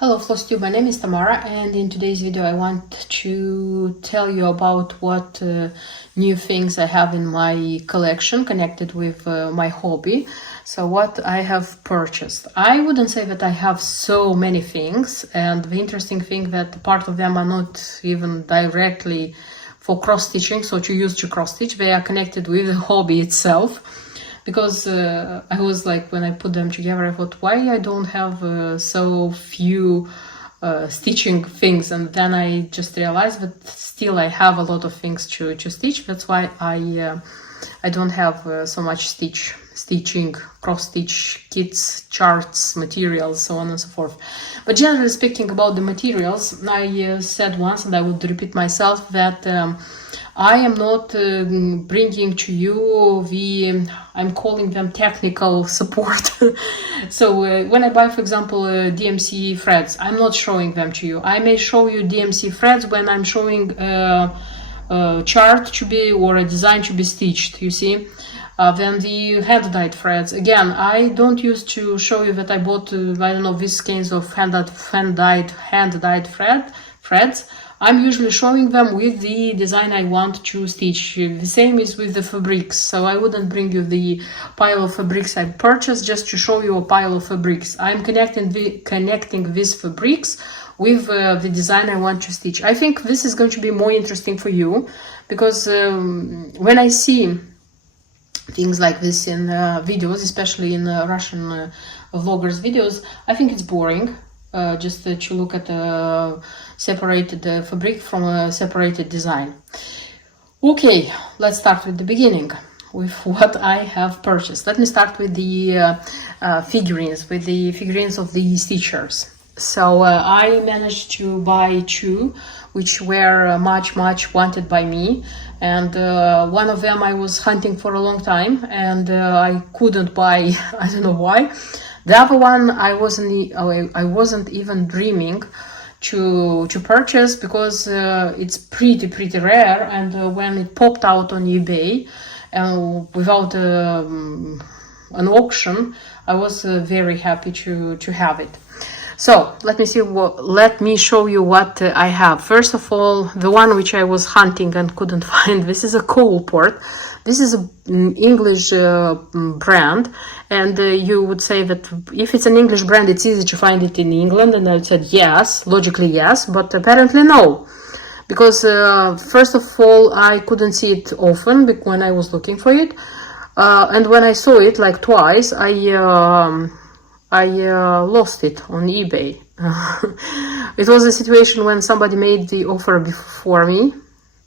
Hello FlossTube, my name is Tamara, and in today's video I want to tell you about what new things I have in my collection connected with my hobby. So what I have purchased. I wouldn't say that I have so many things, and the interesting thing that part of them are not even directly for cross-stitching, so to use to cross-stitch, they are connected with the hobby itself. Because I was like, when I put them together, I thought, why I don't have so few stitching things, and then I just realized that still I have a lot of things to stitch. That's why I don't have so much stitching, cross-stitch kits, charts, materials, so on and so forth. But generally speaking about the materials, I said once, and I would repeat myself, that I am not bringing to you I'm calling them technical support. So when I buy, for example, DMC threads, I'm not showing them to you. I may show you DMC threads when I'm showing a chart to be, or a design to be stitched, you see. Then the hand-dyed threads, again, I don't use to show you that I bought, I don't know, these kinds of hand-dyed threads. I'm usually showing them with the design I want to stitch. The same is with the fabrics, so I wouldn't bring you the pile of fabrics I purchased just to show you a pile of fabrics. I'm connecting these fabrics with the design I want to stitch. I think this is going to be more interesting for you, because when I see things like this in videos, especially in Russian vloggers videos, I think it's boring. Just to look at a separated fabric from a separated design. Okay, let's start with the beginning, with what I have purchased. Let me start with the figurines of the stitchers. So I managed to buy two, which were much wanted by me, and one of them I was hunting for a long time, and I couldn't buy. I don't know why. The other one I wasn't even dreaming to purchase, because it's pretty rare, and when it popped out on eBay without an auction, I was very happy to have it. So let me show you what I have. First of all, the one which I was hunting and couldn't find. This is a Coalport. This is an English brand, and you would say that if it's an English brand, it's easy to find it in England, and I said yes, logically yes, but apparently no, because first of all, I couldn't see it often when I was looking for it, and when I saw it like twice, I lost it on eBay. It was a situation when somebody made the offer before me.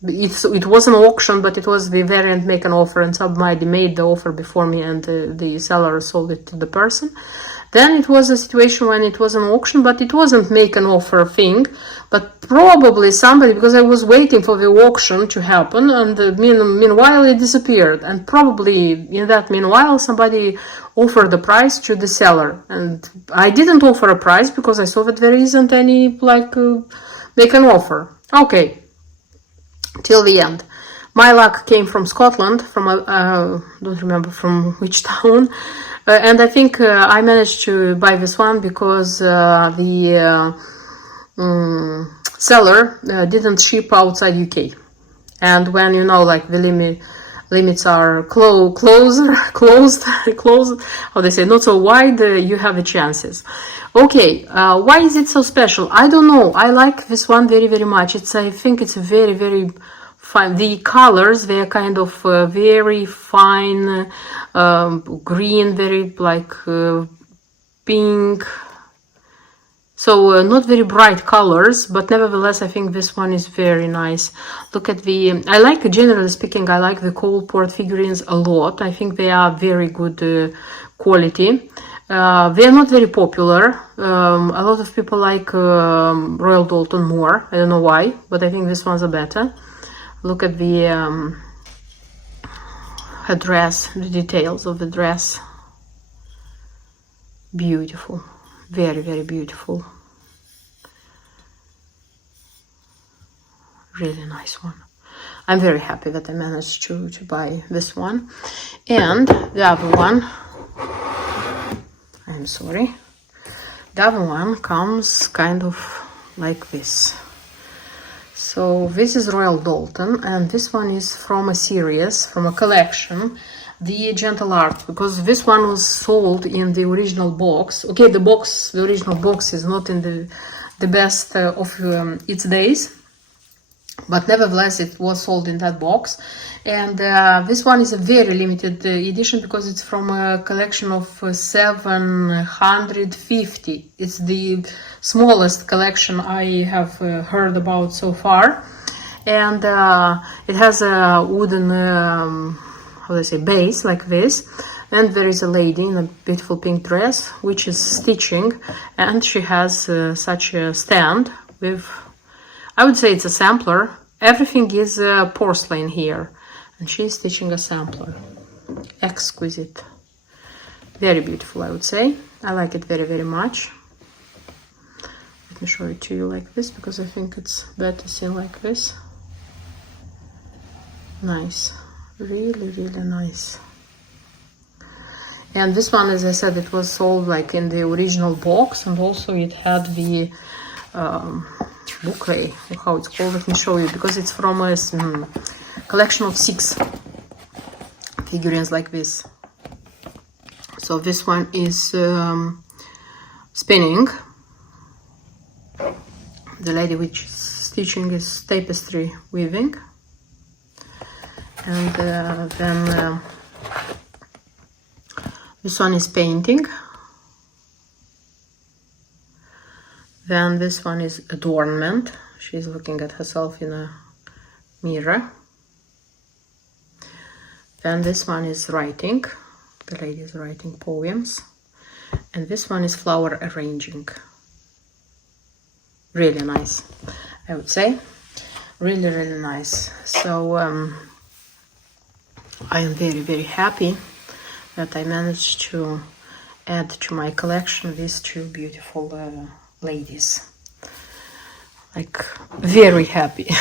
It was an auction, but it was the variant make an offer, and somebody made the offer before me, and the seller sold it to the person. Then it was a situation when it was an auction, but it wasn't make an offer thing, but probably somebody, because I was waiting for the auction to happen, and meanwhile it disappeared, and probably in that meanwhile somebody offered the price to the seller, and I didn't offer a price because I saw that there isn't any make an offer. Okay. Till the end. My luck came from Scotland, from don't remember from which town, and I think I managed to buy this one because the seller didn't ship outside UK, and when like the limits are closed, how they say, not so wide, you have the chances. Okay, why is it so special? I don't know. I like this one very much. I think it's very fine. The colors, they are kind of very fine green, very pink. So not very bright colors, but nevertheless, I think this one is very nice. Look at generally speaking, I like the Coalport figurines a lot. I think they are very good quality. They are not very popular. A lot of people like Royal Doulton more. I don't know why, but I think these ones are better. Look at the her dress, the details of the dress. Beautiful. Very beautiful. Really nice one. I'm very happy that I managed to buy this one. And the other one, I'm sorry, The other one comes kind of like this. So this is Royal Doulton, and this one is from a series, from a collection, the Gentle Art, because this one was sold in the original box. Okay, the original box is not in the best of its days, but nevertheless it was sold in that box. And this one is a very limited edition because it's from a collection of 750. It's the smallest collection I have heard about so far. And it has a wooden how do I say, base like this, and there is a lady in a beautiful pink dress which is stitching, and she has such a stand with, I would say it's a sampler. Everything is porcelain here, and she's stitching a sampler. Exquisite, very beautiful, I would say. I like it very, very much. Let me show it to you like this, because I think it's better seen like this. Nice, really, really nice. And this one, as I said, it was sold like in the original box, and also it had the booklet, how it's called. Let me show you, because it's from a collection of 6 figurines like this. So this one is spinning. The lady which is stitching is tapestry weaving. And then this one is painting. Then this one is adornment. She's looking at herself in a mirror. Then this one is writing. The lady is writing poems. And this one is flower arranging. Really nice, I would say. Really, really nice. So I am very, very happy that I managed to add to my collection these 2 beautiful ladies. Like, very happy.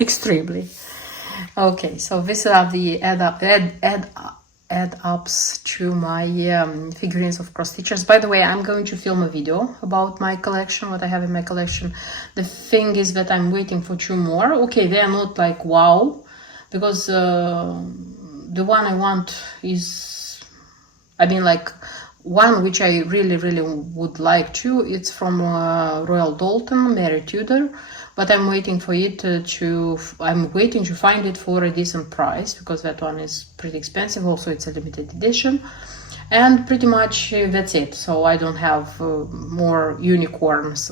Extremely. Okay, so these are the add-ups to my figurines of cross stitchers. By the way, I'm going to film a video about my collection, what I have in my collection. The thing is that I'm waiting for 2 more. Okay, they are not like wow, because the one I want is, I mean, like, one which I really, really would like to. It's from Royal Doulton, Mary Tudor, but I'm waiting for it I'm waiting to find it for a decent price, because that one is pretty expensive. Also, it's a limited edition, and pretty much that's it. So I don't have more unicorns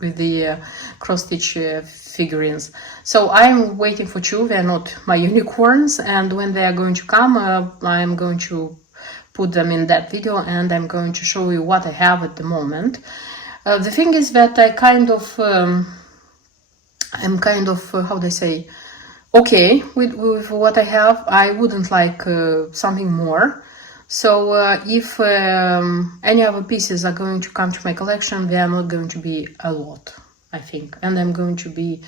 with the cross-stitch figurines. So I'm waiting for 2. They're not my unicorns, and when they are going to come, I'm going to put them in that video, and I'm going to show you what I have at the moment. The thing is that I kind of I'm kind of how do I say, okay with what I have. I wouldn't like something more. So if any other pieces are going to come to my collection, they are not going to be a lot, I think, and I'm going to be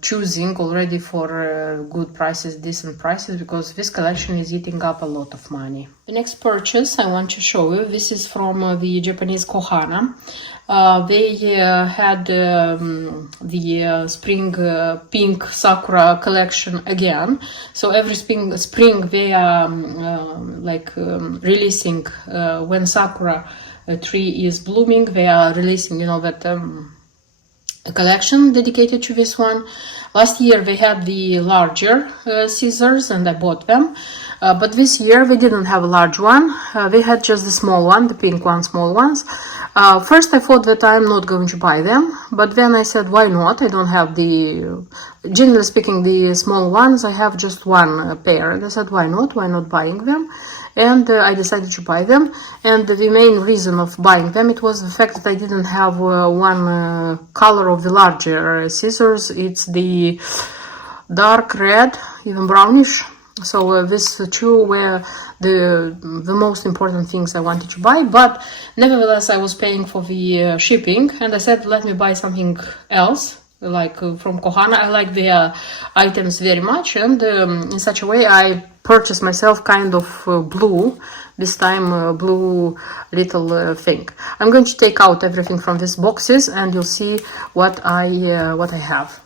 choosing already for good prices, decent prices, because this collection is eating up a lot of money. The next purchase I want to show you, this is from the Japanese Kohana. They had the spring pink sakura collection again. So every spring they are releasing when sakura tree is blooming. They are releasing, you know, that a collection dedicated to this one. Last year they had the larger scissors, and I bought them. But this year they didn't have a large one. They had just the small one, the pink one, small ones. First I thought that I'm not going to buy them, but then I said, why not? I don't have generally speaking, the small ones. I have just 1 pair, and I said, why not buying them? And I decided to buy them. And the main reason of buying them, it was the fact that I didn't have one color of the larger scissors. It's the dark red, even brownish. So these 2 were the most important things I wanted to buy, but nevertheless I was paying for the shipping, and I said, let me buy something else, like from Kohana. I like their items very much, and in such a way I purchased myself kind of blue, this time blue little thing. I'm going to take out everything from these boxes and you'll see what I have.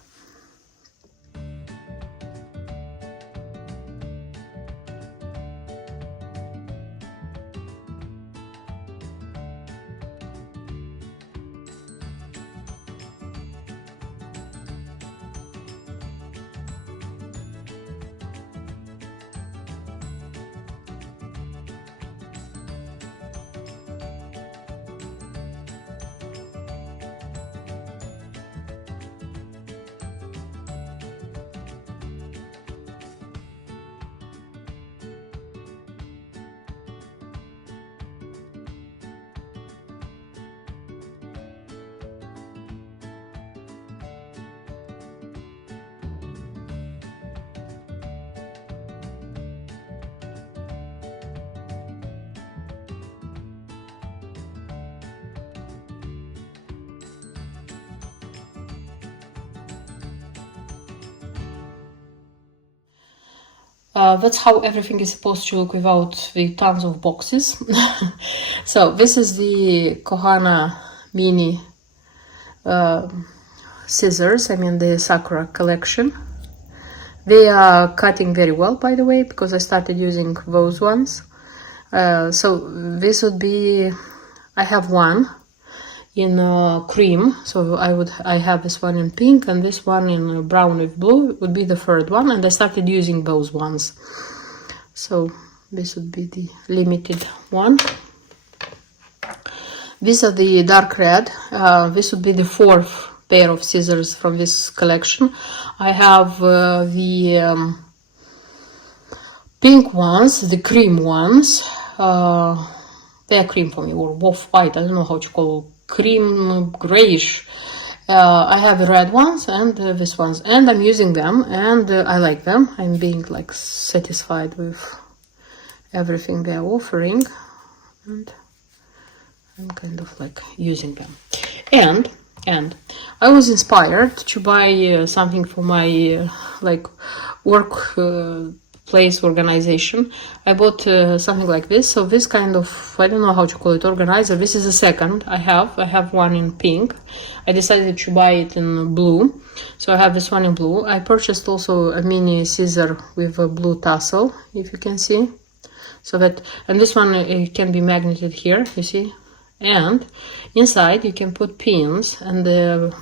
That's how everything is supposed to look without the tons of boxes. So this is the Kohana mini scissors, I mean the Sakura collection. They are cutting very well, by the way, because I started using those ones. So this would be, I have one in cream, so I have this one in pink and this one in brown with blue would be the third one, and I started using those ones. So this would be the limited one. These are the dark red. This would be the fourth pair of scissors from this collection. I have the pink ones, the cream ones. They are cream for me, or off-white, I don't know how to call it. Cream grayish. I have the red ones and these ones, and I'm using them and I like them. I'm being like satisfied with everything they're offering and I'm kind of like using them. And I was inspired to buy something for my like work place organization. I bought something like this. So this kind of, I don't know how to call it, organizer. This is the second I have one in pink. I decided to buy it in blue, so I have this one in blue. I purchased also a mini scissor with a blue tassel, if you can see. So that, and this one it can be magneted here, you see, and inside you can put pins, and the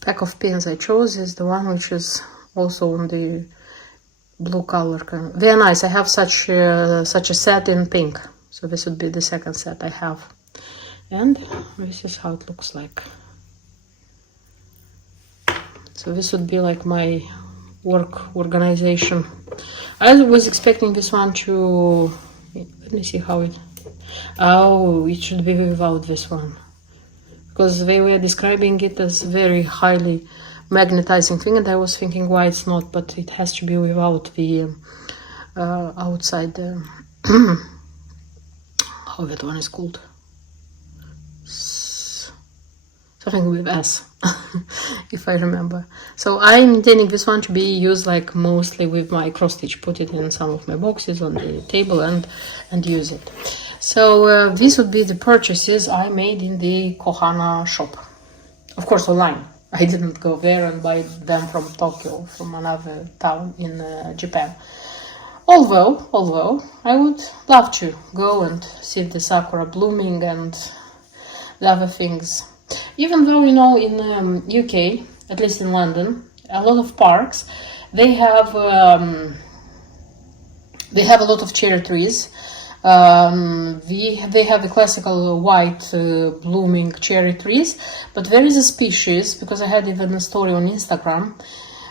pack of pins I chose is the one which is also on the blue color. Very nice. I have such a set in pink, so this would be the second set I have, and this is how it looks like. So this would be like my work organization. I was expecting this one to, let me see how it, oh, it should be without this one, because they were describing it as very highly magnetizing thing, and I was thinking why it's not, but it has to be without the outside how that one is called, something with S if I remember. So I'm intending this one to be used like mostly with my cross stitch, put it in some of my boxes on the table and use it. So these would be the purchases I made in the Kohana shop, of course online. I didn't go there and buy them from Tokyo, from another town in Japan. Although I would love to go and see the sakura blooming and the other things. Even though, you know, in UK, at least in London, a lot of parks, they have a lot of cherry trees. They have the classical white blooming cherry trees, but there is a species, because I had even a story on Instagram,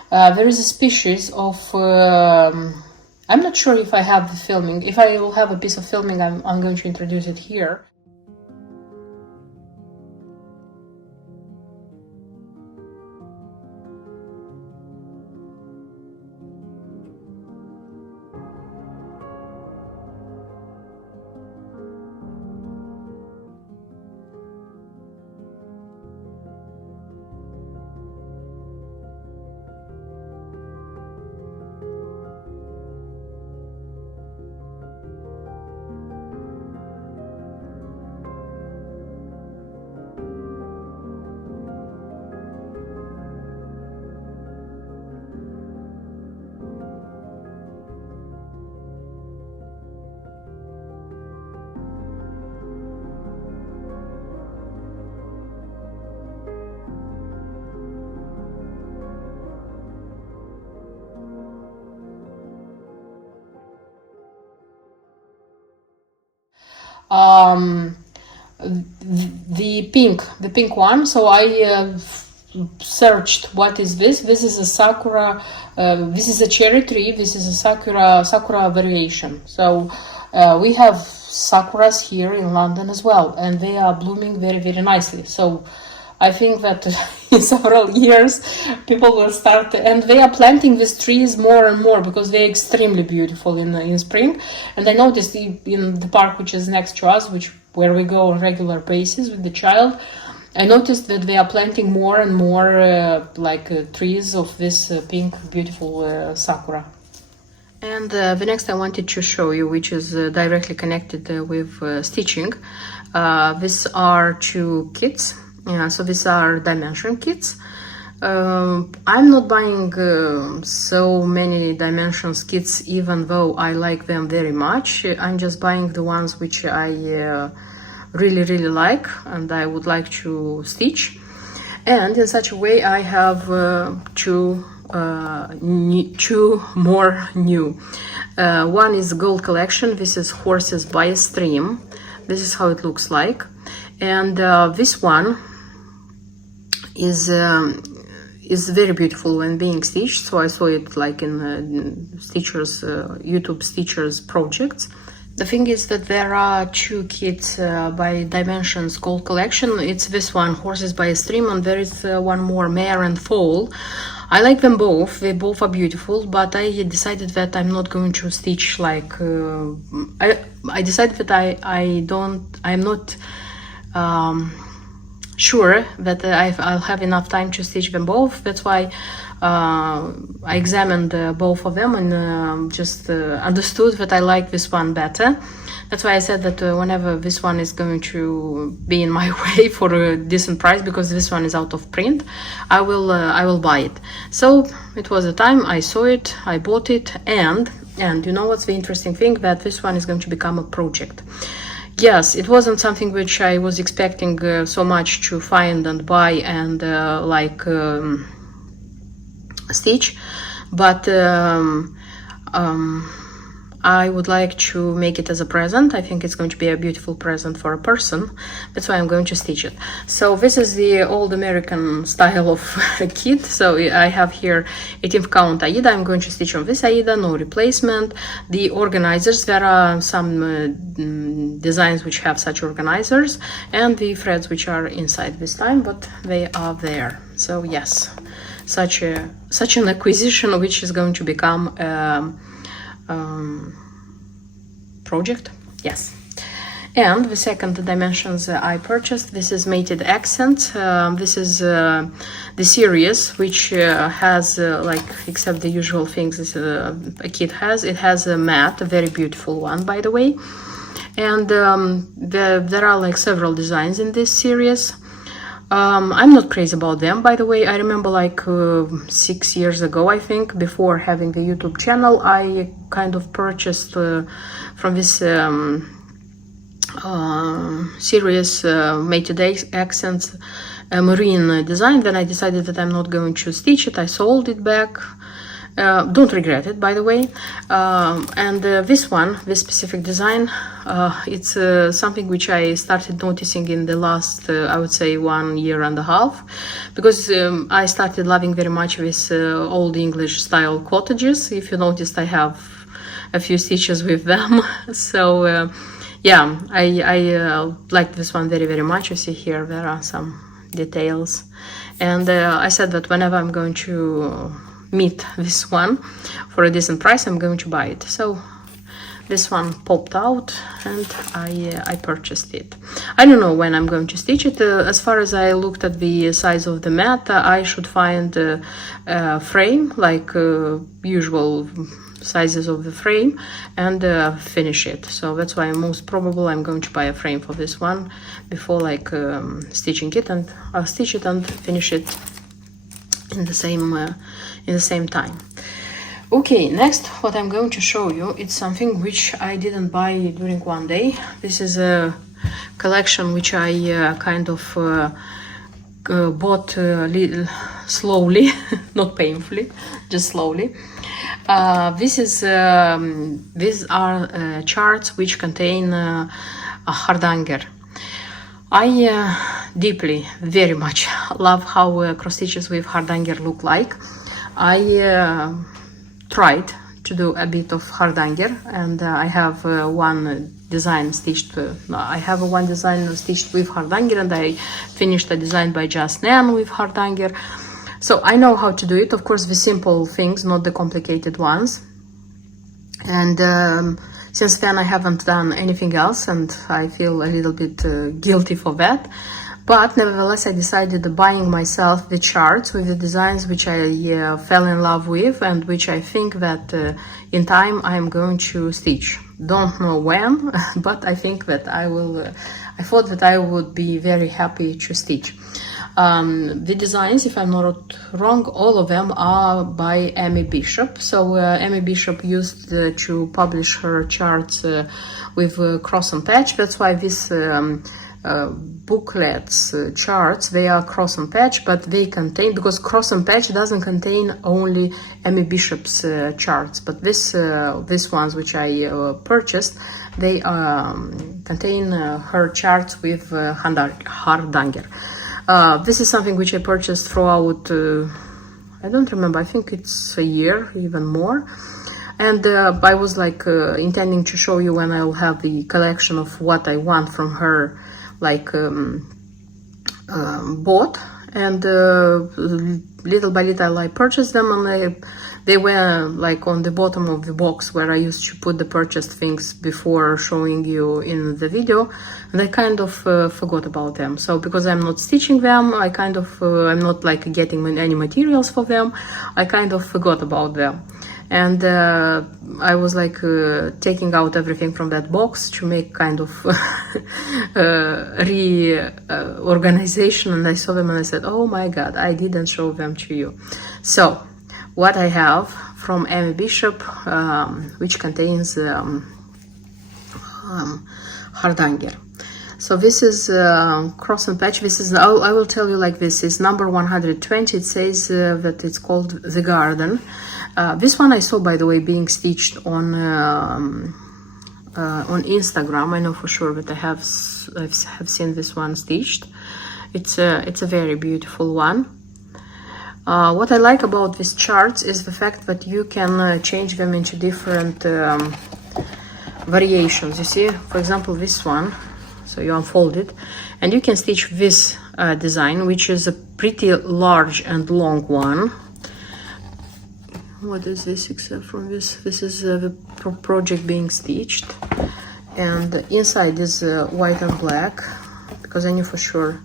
there is a species of, I'm not sure if I have the filming. If I will have a piece of filming, I'm going to introduce it here. the pink one. So I searched what is this. This is a sakura. This is a cherry tree. This is a sakura variation. So we have sakuras here in London as well, and they are blooming very, very nicely. So I think that in several years people will start, and they are planting these trees more and more because they're extremely beautiful in spring. And I noticed in the park which is next to us, where we go on regular basis with the child, I noticed that they are planting more and more trees of this pink beautiful sakura. And the next I wanted to show you, which is directly connected with stitching. These are two kits. So these are dimension kits. I'm not buying so many dimensions kits, even though I like them very much. I'm just buying the ones which I really, really like and I would like to stitch. And in such a way I have two more new. One is gold collection. This is Horses by a Stream. This is how it looks like. And this one is very beautiful when being stitched. So I saw it like in Stitchers, YouTube Stitchers projects. The thing is that there are two kits by Dimensions Gold Collection. It's this one, Horses by a Stream, and there is one more, Mare and Foal. I like them both. They both are beautiful, but I decided that I'm not going to stitch like I decided that I'm not sure that I'll have enough time to stitch them both. That's why I examined both of them and just understood that I like this one better. That's why I said that whenever this one is going to be in my way for a decent price, because this one is out of print, I will buy it. So it was the time I saw it, I bought it, and you know what's the interesting thing? That this one is going to become a project. Yes, it wasn't something which I was expecting so much to find and buy and stitch, but I would like to make it as a present. I think it's going to be a beautiful present for a person. That's why I'm going to stitch it. So this is the old American style of kit. So I have here 18th count Aida. I'm going to stitch on this Aida, no replacement. The organizers, there are some designs which have such organizers, and the threads which are inside this time, but they are there. So yes, such an acquisition which is going to become project. Yes. And the second dimensions I purchased, this is Mated Accent. This is the series which has except the usual things this a kit has. It has a mat, a very beautiful one, by the way. And there are like several designs in this series. I'm not crazy about them, by the way. I remember like 6 years ago, I think, before having the YouTube channel, I kind of purchased from this series Mated Accents marine design. Then I decided that I'm not going to stitch it. I sold it back. Don't regret it, by the way. And this specific design, it's something which I started noticing in the last, I would say, 1.5 years, because I started loving very much this old English style cottages. If you noticed, I have a few stitches with them. So yeah, I like this one very, very much. You see here there are some details, and I said that whenever I'm going to meet this one for a decent price, I'm going to buy it. So this one popped out and I purchased it. I don't know when I'm going to stitch it. As far as I looked at the size of the mat, I should find a frame, like usual sizes of the frame, and finish it. So that's why most probable I'm going to buy a frame for this one before stitching it, and I'll stitch it and finish it in the same time. Okay, next what I'm going to show you, it's something which I didn't buy during one day. This is a collection which I kind of bought slowly, not painfully, just slowly. These are charts which contain hardanger. I deeply, very much love how cross stitches with hardanger look like. I tried to do a bit of hardanger, and I have one design stitched. I have one design stitched with hardanger, and I finished a design by Just Nan with hardanger. So I know how to do it. Of course, the simple things, not the complicated ones. And since then I haven't done anything else, and I feel a little bit guilty for that. But nevertheless, I decided buying myself the charts with the designs which I fell in love with, and which I think that in time I'm going to stitch. Don't know when, but I think that I will. I thought that I would be very happy to stitch. The designs, if I'm not wrong, all of them are by Amy Bishop. So Amy Bishop used to publish her charts with cross and patch. That's why this booklets charts, they are cross and patch, but they contain, because cross and patch doesn't contain only Amy Bishop's charts, but these ones which I purchased, they contain her charts with hardanger. This is something which I purchased throughout, I don't remember, I think it's a year, even more. And I was like intending to show you when I will have the collection of what I want from her, like bought. And little by little I purchased them, and they were like on the bottom of the box where I used to put the purchased things before showing you in the video, and I kind of forgot about them. So because I'm not stitching them, I kind of I'm not like getting any materials for them, I kind of forgot about them. And I was like taking out everything from that box to make kind of reorganization, and I saw them and I said, oh my god, I didn't show them to you. So what I have from Amy Bishop, which contains hardanger. So this is cross and patch. This is, I will tell you like this, is number 120. It says that it's called The Garden. This one I saw, by the way, being stitched on Instagram. I know for sure that I've seen this one stitched. It's a very beautiful one. What I like about these charts is the fact that you can change them into different variations. You see, for example, this one. So you unfold it, and you can stitch this design, which is a pretty large and long one. What is this except from this? This is the project being stitched, and inside is white and black, because I knew for sure.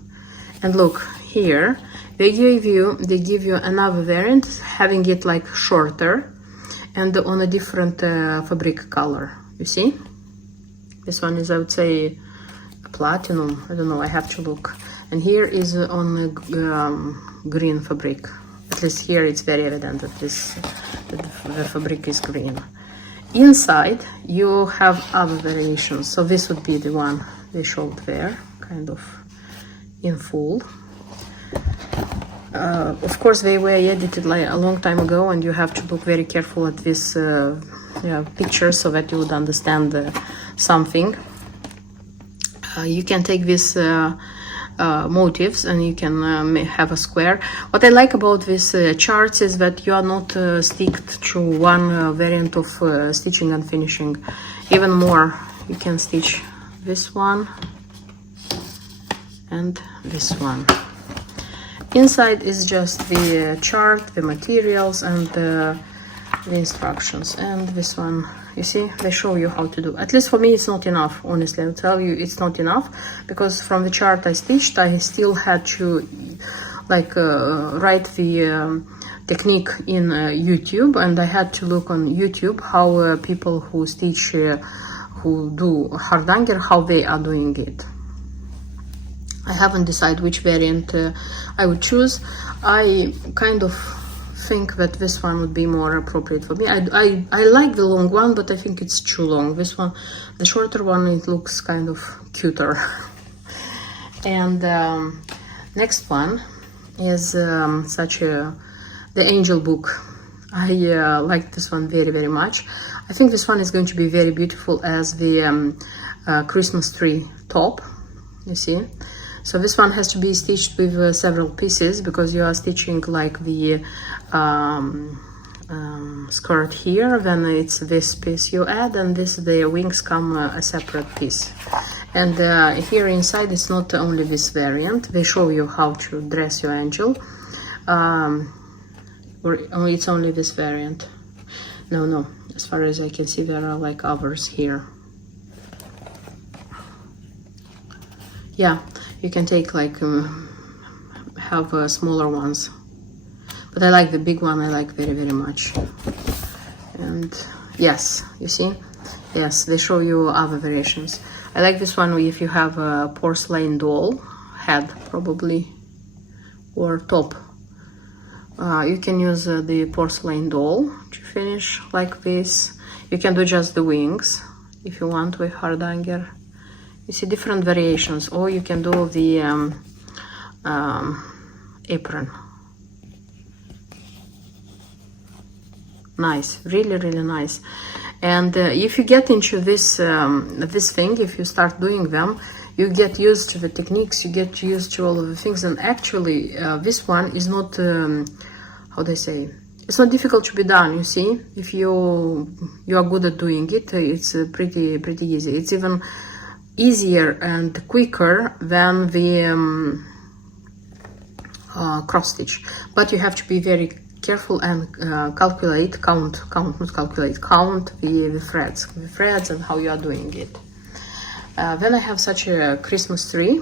And look here, they give you another variant, having it like shorter and on a different fabric color. You see, this one is, I would say, platinum. I don't know, I have to look. And here is on the green fabric. At least here it's very evident that the fabric is green. Inside you have other variations. So this would be the one they showed there, kind of in full. Of course, they were edited like a long time ago, and you have to look very careful at this picture so that you would understand something. You can take these motifs and you can have a square. What I like about these charts is that you are not sticked to one variant of stitching and finishing. Even more, you can stitch this one and this one. Inside is just the chart, the materials, and the instructions. And this one, you see, they show you how to do. At least for me, it's not enough. Honestly, I'll tell you, it's not enough, because from the chart I stitched, I still had to like write the technique in YouTube, and I had to look on YouTube how people who stitch, who do hardanger, how they are doing it. I haven't decided which variant I would choose. I kind of think that this one would be more appropriate for me. I like the long one, but I think it's too long. This one, the shorter one, it looks kind of cuter. And next one is the Angel book. I like this one very, very much. I think this one is going to be very beautiful as the Christmas tree top, you see. So this one has to be stitched with several pieces, because you are stitching like the skirt here, then it's this piece you add, and the wings come a separate piece. And here inside it's not only this variant, they show you how to dress your angel, or it's only this variant. No, as far as I can see there are like others here. Yeah, you can take like have smaller ones, but I like the big one, I like very much. And yes, you see, yes, they show you other variations. I like this one if you have a porcelain doll head, probably, or top. You can use the porcelain doll to finish like this. You can do just the wings if you want with hardanger. You see different variations, or you can do the apron. Nice, really nice. And if you get into this this thing, if you start doing them, you get used to the techniques, you get used to all of the things. And actually this one is not how do I say, it's not difficult to be done, you see. If you are good at doing it, it's pretty easy. It's even easier and quicker than the cross stitch, but you have to be very careful and count the threads and how you are doing it. Then I have such a Christmas tree,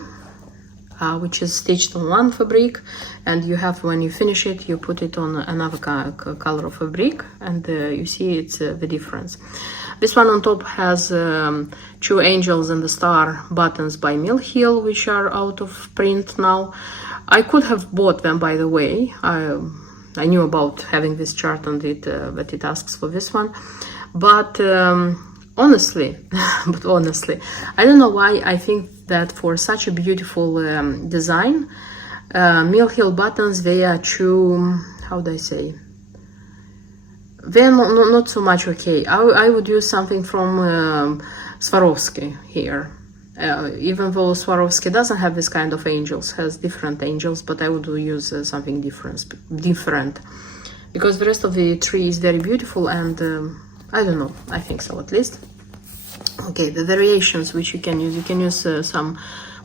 which is stitched on one fabric, and you have, when you finish it, you put it on another color of fabric, and you see it's the difference. This one on top has 2 angels and the star buttons by Mill Hill, which are out of print now. I could have bought them, by the way. I knew about having this chart on it, but it asks for this one. But honestly, I don't know why I think that for such a beautiful design, Mill Hill buttons, they are too, how do I say, they're not so much okay. I would use something from Swarovski here. Even though Swarovski doesn't have this kind of angels, has different angels, but I would use something different, because the rest of the tree is very beautiful, and I don't know, I think so at least. Okay, the variations which you can use some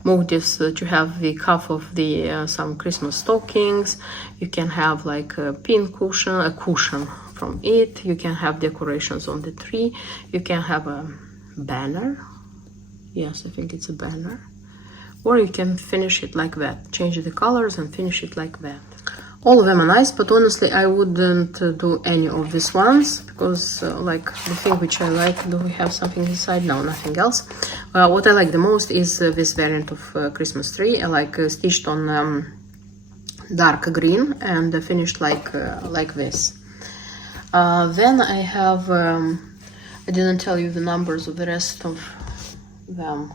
motifs to have the cuff of the some Christmas stockings. You can have like a pin cushion, a cushion from it. You can have decorations on the tree. You can have a banner. Yes, I think it's a banner. Or you can finish it like that. Change the colors and finish it like that. All of them are nice, but honestly I wouldn't do any of these ones, because like the thing which I like, do we have something inside? No, nothing else. What I like the most is this variant of Christmas tree. I like stitched on dark green and finished like this. Then I have, I didn't tell you the numbers of the rest of them.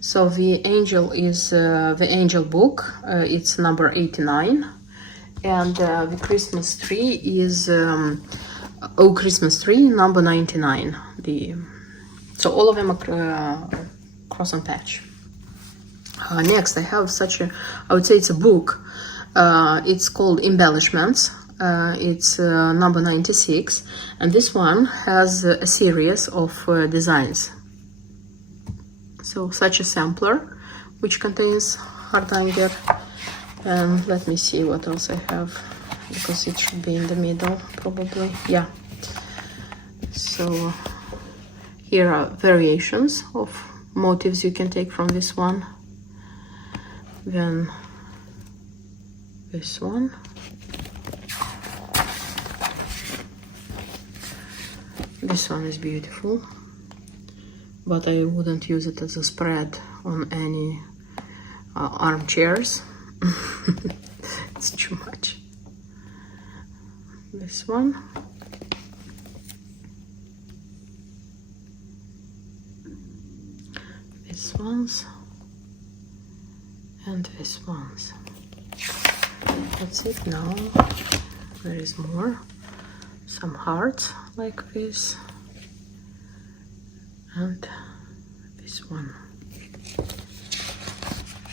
So the angel is the angel book, it's number 89. And the Christmas tree is Oh Christmas Tree, number 99. So all of them are cross and patch. Next I have such a, I would say it's a book. It's called Embellishments. It's number 96, and this one has a series of designs. So such a sampler which contains hardanger. And let me see what else I have, because it should be in the middle probably. Yeah, so here are variations of motifs you can take from this one. Then this one, this one is beautiful, but I wouldn't use it as a spread on any armchairs. It's too much. This one, this ones, and this ones. That's it. Now there is more, some hearts like this, and this this one.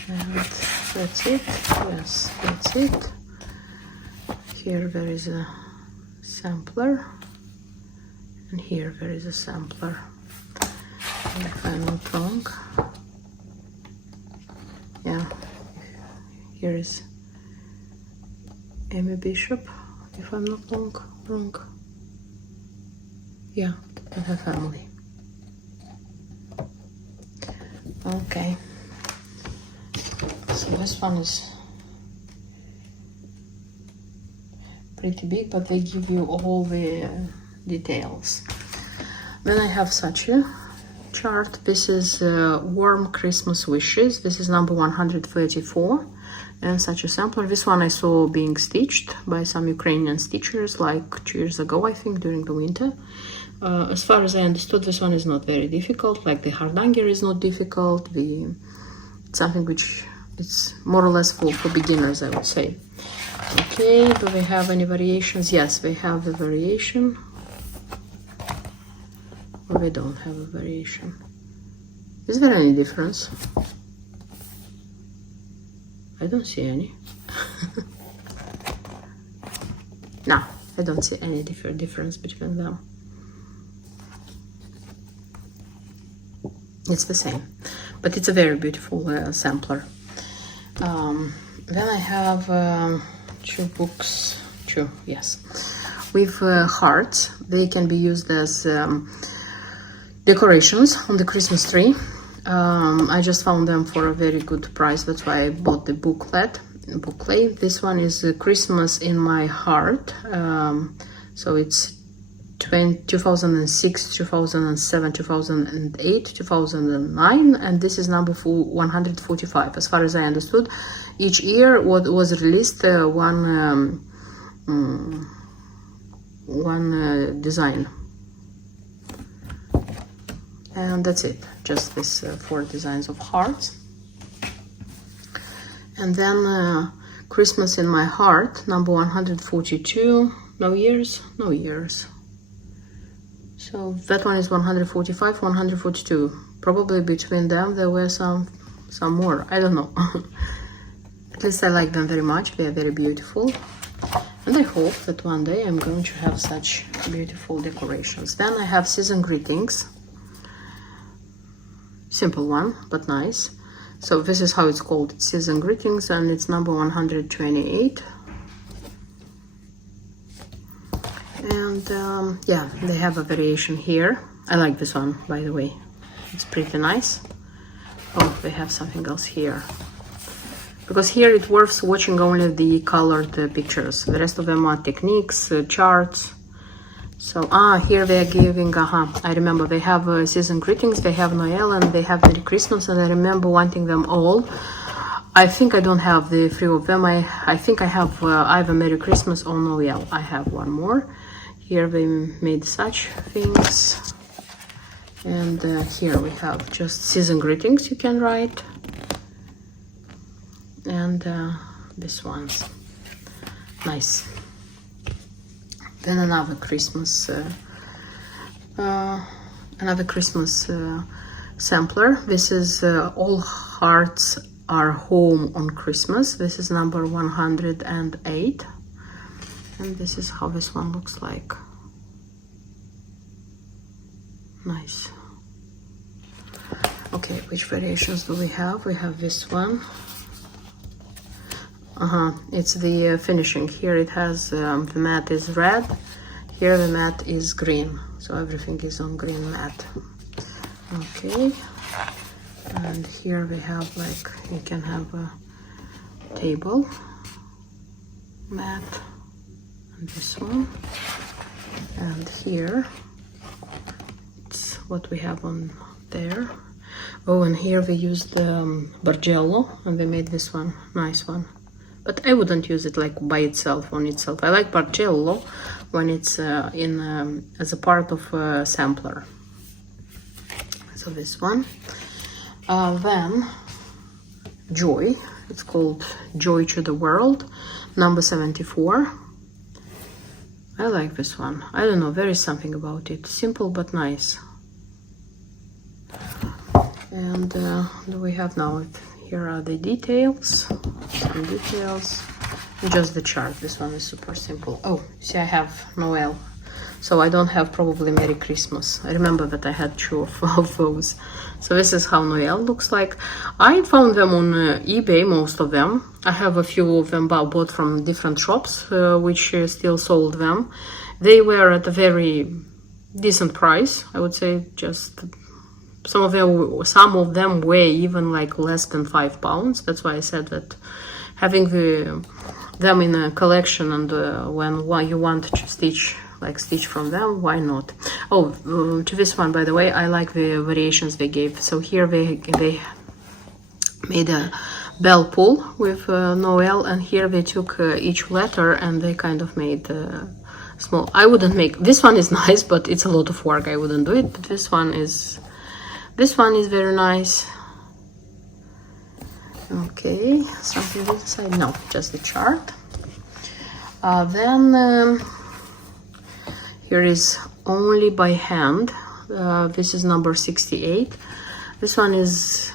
And that's it. Yes, that's it. Here there is a sampler, and here there is a sampler. And if I'm not wrong, yeah, here is Amy Bishop, if I'm not wrong. Yeah, and her family. Okay. So this one is pretty big, but they give you all the details. Then I have such a chart. This is Warm Christmas Wishes. This is number 134, and such a sampler. This one I saw being stitched by some Ukrainian stitchers like 2 years ago, I think, during the winter. As far as I understood, this one is not very difficult. Like the hardanger is not difficult. It's something which it's more or less for beginners, I would say. Okay, do we have any variations? Yes, we have the variation. Or we don't have a variation. Is there any difference? I don't see any. No, I don't see any difference between them. It's the same, but it's a very beautiful sampler. Then I have two books, yes, with hearts. They can be used as decorations on the Christmas tree. I just found them for a very good price. That's why I bought the booklet. This one is Christmas in My Heart. So it's 2006, 2007, 2008, 2009, and this is number 145. As far as I understood, each year what was released one design, and that's it. Just this 4 designs of hearts. And then Christmas in My Heart, number 142. No years. So that one is 145, 142. Probably between them there were some more. I don't know. At least I like them very much. They are very beautiful. And I hope that one day I'm going to have such beautiful decorations. Then I have Season Greetings. Simple one, but nice. So this is how it's called. It's Season Greetings, and it's number 128. And yeah, they have a variation here. I like this one, by the way. It's pretty nice. Oh, they have something else here. Because here it worth watching only the colored pictures. The rest of them are techniques, charts. So, here they are giving, I remember they have Season Greetings, they have Noel, and they have Merry Christmas, and I remember wanting them all. I think I don't have the 3 of them. I think I have either Merry Christmas or Noel. I have one more. Here they made such things. And here we have just Season Greetings you can write. And this one's nice. Then another Christmas sampler. This is All Hearts Are Home on Christmas. This is number 108. And this is how this one looks like. Nice. Okay, which variations do we have? We have this one. It's the finishing. Here it has the mat is red. Here the mat is green. So everything is on green mat. Okay. And here we have, like, you can have a table mat. And this one. And here it's what we have on there. Oh, and here we used Bargello, and we made this one, nice one. But I wouldn't use it like by itself, on itself. I like Bargello when it's as a part of a sampler. So this one. Then Joy. It's called Joy to the World, number 74. I like this one. I don't know, there is something about it. Simple but nice. And do we have now? Here are the details, some details, and just the chart. This one is super simple. Oh, see, I have Noel, so I don't have probably Merry Christmas. I remember that I had two of those. So this is how Noel looks like. I found them on eBay, most of them. I have a few of them bought from different shops, which still sold them. They were at a very decent price, I would say. Just some of them weigh even like less than £5. That's why I said that having them in a collection, and when you want to stitch from them, why not? Oh, to this one, by the way, I like the variations they gave. So here they made a bell pull with Noel, and here they took each letter and they kind of made small. I wouldn't make this one. Is nice, but it's a lot of work. I wouldn't do it. But this one is very nice. Okay, something this side. No, just the chart. Then here is only by hand. This is number 68. This one is,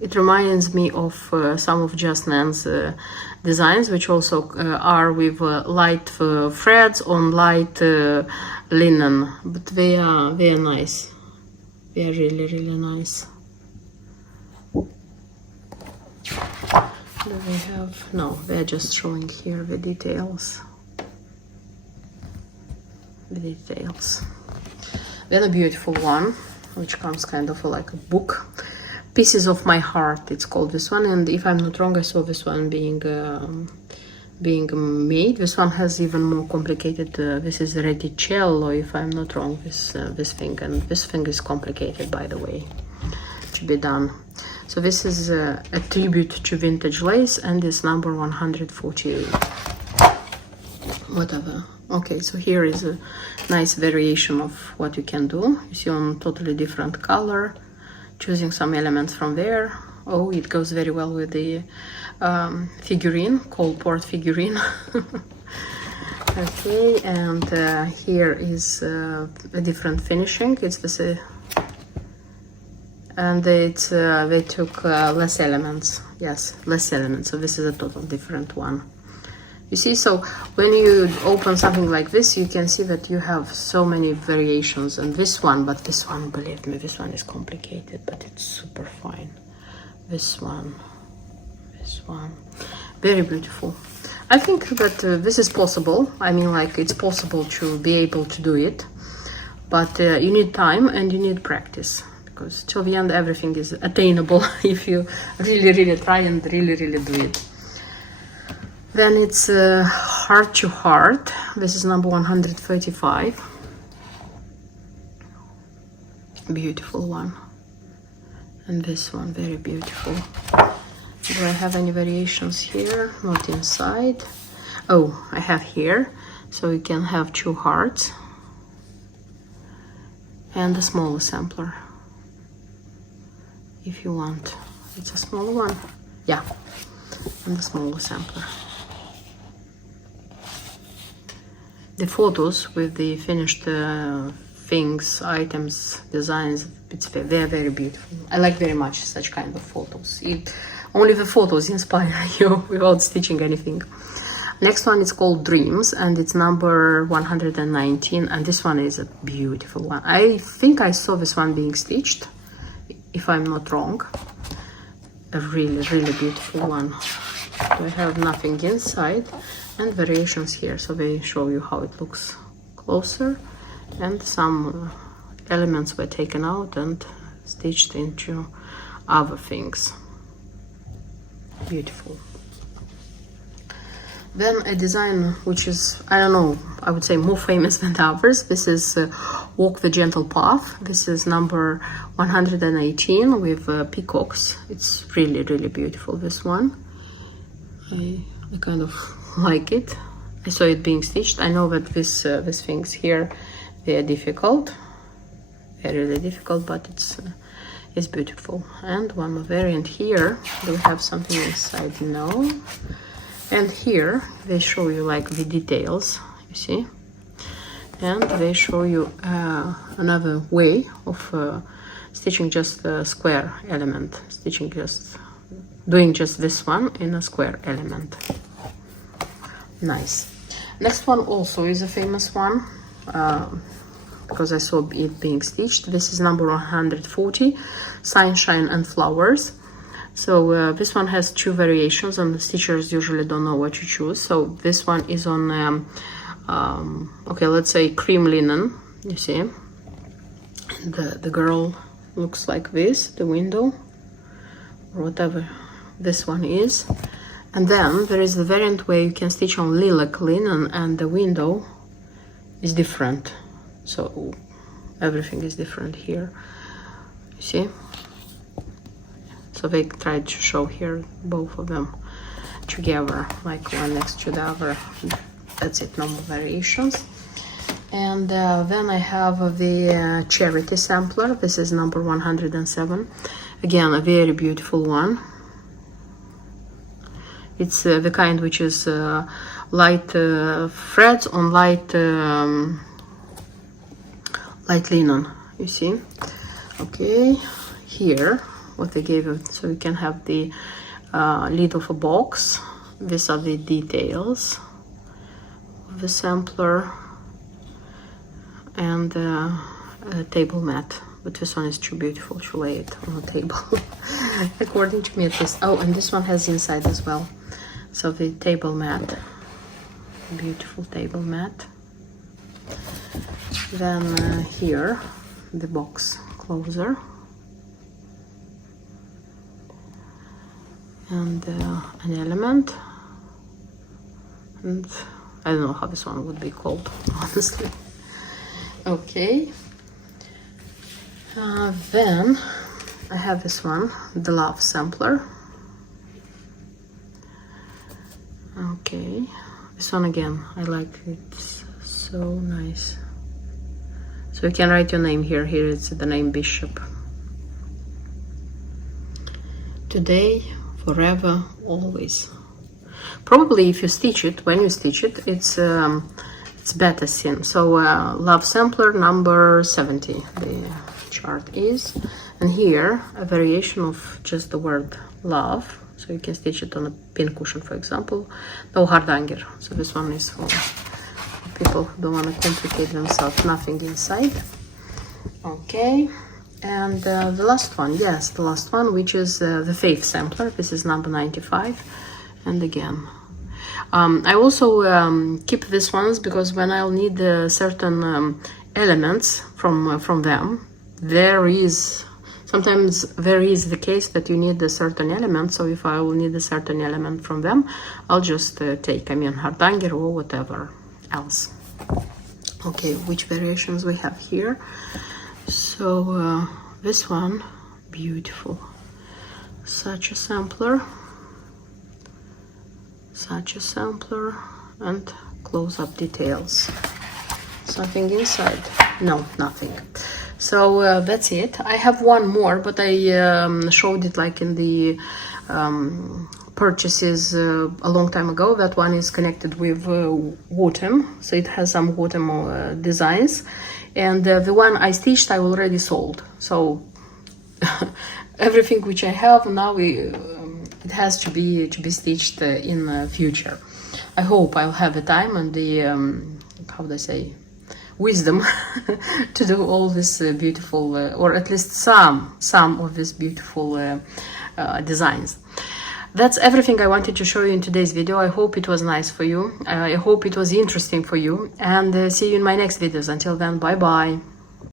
it reminds me of some of Just Nan's designs, which also are with light threads on light linen, but they are nice. They are really, really nice. Do they have? No, they're just showing here the details. The details. Then a beautiful one, which comes kind of like a book. Pieces of My Heart, it's called, this one. And if I'm not wrong, I saw this one being made. This one has even more complicated. This is reticello, if I'm not wrong. This thing, and this thing is complicated, by the way, to be done. So this is a tribute to vintage lace, and it's number 148. Whatever. Okay, so here is a nice variation of what you can do. You see, on totally different color, choosing some elements from there. Oh, it goes very well with the figurine, Coalport figurine. Okay, and here is a different finishing. It's this, and it's they took less elements. Yes, less elements. So this is a total different one. You see, so when you open something like this, you can see that you have so many variations. And this one, believe me, this one is complicated, but it's super fine. This one, very beautiful. I think that this is possible. I mean, like, it's possible to be able to do it, but you need time and you need practice, because till the end everything is attainable if you really, really try and really, really do it. Then it's Heart to Heart. This is number 135. Beautiful one. And this one, very beautiful. Do I have any variations here? Not inside. Oh, I have here. So you can have two hearts. And a smaller sampler, if you want. It's a smaller one. Yeah, and a smaller sampler. The photos with the finished things, items, designs, they're very beautiful. I like very much such kind of photos. Only the photos inspire you without stitching anything. Next one is called Dreams, and it's number 119, and this one is a beautiful one. I think I saw this one being stitched, if I'm not wrong. A really, really beautiful one. We have nothing inside, and variations here, so they show you how it looks closer, and some elements were taken out and stitched into other things. Beautiful. Then a design which is, I don't know, I would say more famous than others. This is Walk the Gentle Path. This is number 118 with peacocks. It's really, really beautiful, this one. I kind of like it. I saw it being stitched. I know that these things here, they are difficult. They're really difficult, but it's beautiful. And one more variant here. Do we have something inside? No. And here they show you like the details, you see, and they show you another way of stitching just a square element, doing just this one in a square element. Nice. Next one also is a famous one, because I saw it being stitched. This is number 140, Sunshine and Flowers. So this one has two variations, and the stitchers usually don't know what to choose. So this one is on okay, let's say cream linen, you see. The girl looks like this, the window, or whatever this one is. And then there is the variant where you can stitch on lilac linen and the window is different. So everything is different here, you see. So they tried to show here both of them together, like one next to the other. That's it, no more variations. And then I have the Charity sampler. This is number 107. Again, a very beautiful one. It's the kind which is light threads on light linen, you see. Okay, here what they gave it, so you can have the lid of a box. These are the details of the sampler, and a table mat, but this one is too beautiful to lay it on the table according to me at least. Oh, and this one has inside as well. So the table mat, beautiful table mat. Then here the box closer, and an element, and I don't know how this one would be called, honestly. Okay, then I have this one, the Love Sampler. Okay, this one again, I like it, it's so nice. So you can write your name here. Here it's the name Bishop. Today, forever, always. Probably if you stitch it, when you stitch it, it's better seen. So Love Sampler number 70 the chart is, and here a variation of just the word love, so you can stitch it on a pin cushion, for example. No hardanger, so this one is for people who don't want to complicate themselves. Nothing inside. Okay, and the last one, yes, the last one, which is the Faith Sampler. This is number 95, and again I also keep these ones because when I'll need certain elements from them, sometimes there is the case that you need a certain element. So if I will need a certain element from them, I'll just take, hardanger or whatever else. Okay, which variations we have here? So this one, beautiful, such a sampler, and close-up details. Something inside? No, nothing. So that's it. I have one more, but I showed it like in the purchases a long time ago. That one is connected with Wotem, so it has some Wotem designs, and the one I stitched I already sold. So everything which I have now, it has to be stitched in the future. I hope I'll have the time and the how do I say, wisdom to do all this beautiful, or at least some of these beautiful designs. That's everything I wanted to show you in today's video. I hope it was nice for you. I hope it was interesting for you, and see you in my next videos. Until then, bye bye.